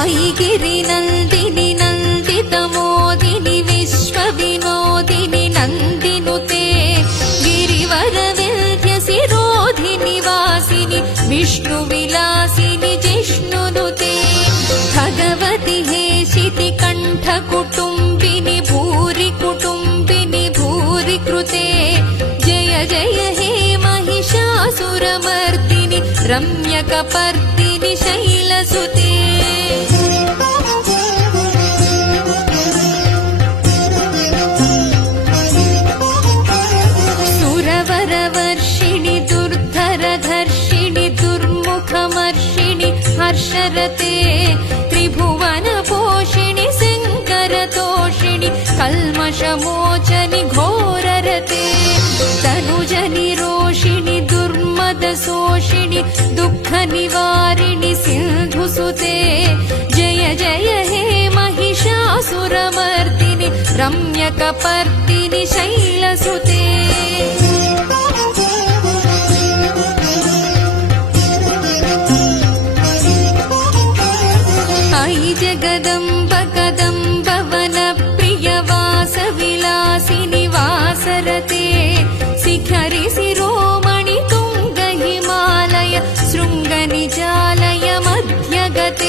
ऐगिरिनन्दिनि नन्दितमोदिनि विश्वविनोदिनि नन्दिनुते गिरिवरविन्ध्यसिरोधिनि वासिनि विष्णुविलासिनि जिष्णुनुते भगवति हेशिति कण्ठकुटुम्बिनि भूरि कुटुम्बिनि भूरि कृते जय जय हे महिषासुरमर्दिनि रम्यकपर्दिनि शैलसुते सुरवरवर्षिणि दुर्धरधर्षिणि दुर्मुखमर्षिणि हर्षरते त्रिभुवनपोषिणि शङ्करतोषिणि कल्मषमोचनि घोररते तनुजनिरोषिणि दुर्मदशोषिणि दुःखनिवारिणि सिन्धुसुते जय जय हे महिषासुरमर्दिनि रम्यकपर्दिनि शैलसुते ऐ जगदम्ब कदा